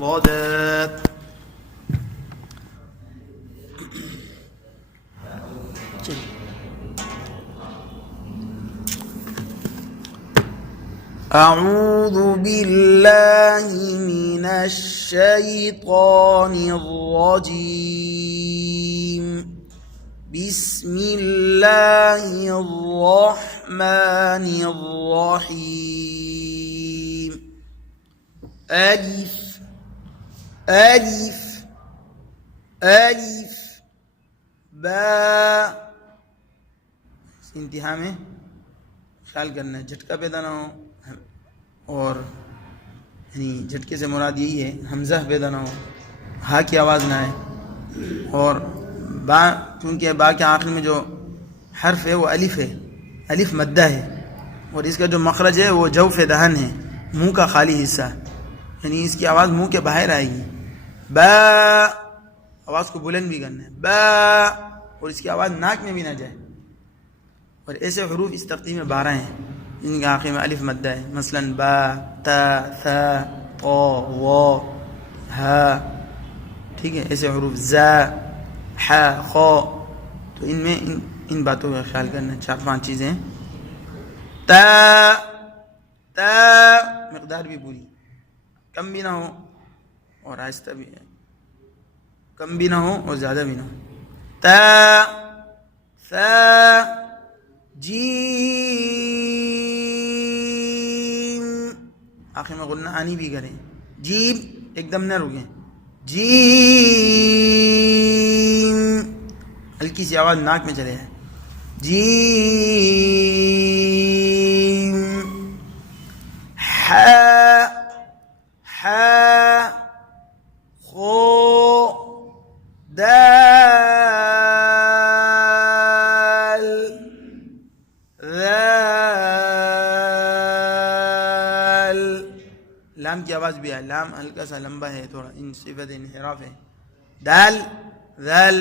ضاد. أعوذ بالله من الشيطان الرجيم. بسم الله الرحمن الرحيم. ألف ألف ألف با. इंतहा में ख्याल करना है, झटका पैदा ना हो, और यानी झटके से मुराद यही है हमजा पैदा ना हो, हा की आवाज़ ना आए, और बा क्योंकि बा के आखिर में जो हर्फ है वो अलिफ है, अलिफ मद्दा है, और इसका जो मखरज है वो जौफ दहन है, मुंह का खाली हिस्सा, यानी इसकी आवाज़ मुंह के बाहर आएगी। बा आवाज़ को बुलंद भी करना है, बा, और इसकी आवाज़ नाक में भी ना जाए। और ऐसे हरूफ इस तख्ती में 12 हैं जिनके आखिर में अलिफ मद्दा है, मसलन बा, ता, था, तो, वो, हा, ठीक है। ऐसे हरूफ जा, हा, खो, तो इनमें इन बातों का ख्याल करना। 4-5 चीज़ें हैं। ता, ता मकदार भी पूरी, कम भी ना हो और आहिस्ता भी है, कम भी ना हो और ज़्यादा भी ना हो। ता, सा, जीम, आखिर में गुन्ना आनी भी करें, जीम एकदम न रुकें, जीम हल्की सी आवाज़ नाक में चले जाए, जीम। हा, हा, खो, दाल, दाल। लाम की आवाज़ भी है, लाम हल्का सा लंबा है, थोड़ा इन सिफत इनहिराफ है। दाल, दाल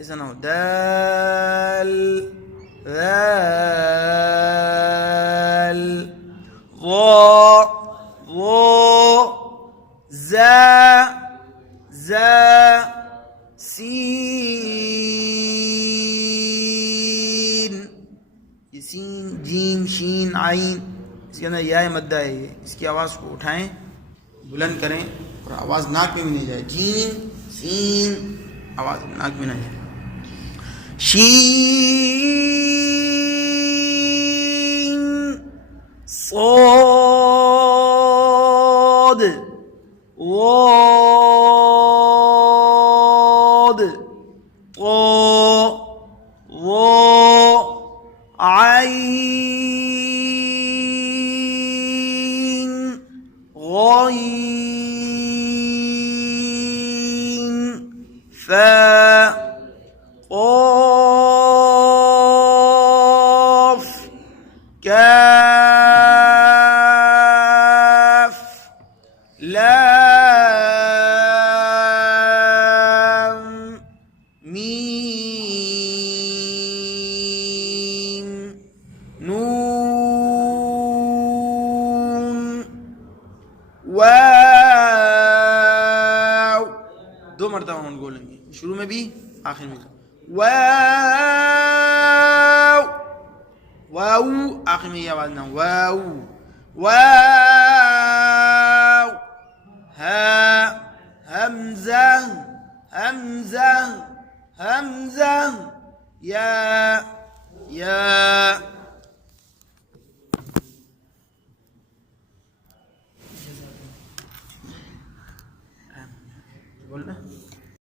ऐसा ना हो, दाल, दाल। वो, जा, जा, सीन, ये सीन, जीम, शीन, आइन, इसके अंदर या मद्दा है, इसकी आवाज़ को उठाएं, बुलंद करें, और आवाज़ नाक में भी नहीं जाए, जीम, सीन, आवाज़ नाक में नहीं जाए। शीन, صاد، वाद، طا، ظا، عين، غين، فاء، قاف، كاف، لام، ميم، نون، واو। 2 मरतबा हम बोलेंगे, शुरू में भी आखिर में। वाव, वाऊ, आखिर में ये आवाज ना, वाऊ, वाव। हा, हमजा, हमजा, हमजा, या, या। बोलना।